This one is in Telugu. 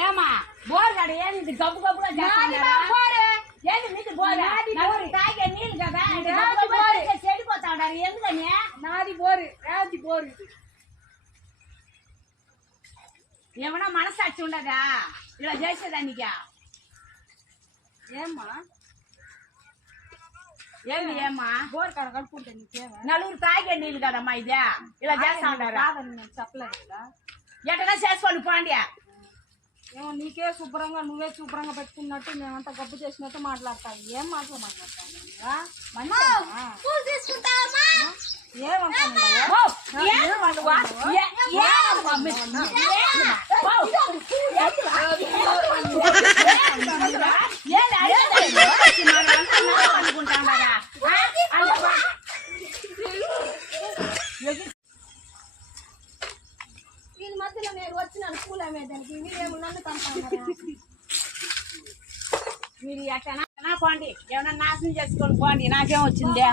ఏమా బోర్ కాడ ఏంది గబ్బు గబ్బుగా ఏంది నీకు బోర్ తాగే నీళ్ళు కదా చెడిపోతా ఉన్నారు ఎందుకని నాది బోరు రాది బోరు ఏమన్నా మనసాక్షి ఉండదా ఇలా చేసేదానికి ఏమ్మా ఏంది ఏమ్మా బోర్ కాడ కలుపుకుంటే నీకేమా నలుగురు తాగే నీళ్ళు కదమ్మా ఇదే ఇలా చేస్తా ఉన్నారు కాదని నేను చెప్పలేదు కదా ఎట్టగా చేసుకోండి పోండి ఏమో నీకే శుభ్రంగా నువ్వే శుభ్రంగా పెట్టుకున్నట్టు మేమంతా గబ్బు చేసినట్టు మాట్లాడతావు ఏం మాటలు మాట్లాడతావు వీళ్ళ మధ్యలో నేను వచ్చినాను పూల మీదకి మీరేమో నన్ను కంటున్నారా మీరు ఎట్టనా పోండి ఏమన్నా నాశనం చేసుకొని పోండి నాకేం వచ్చిందే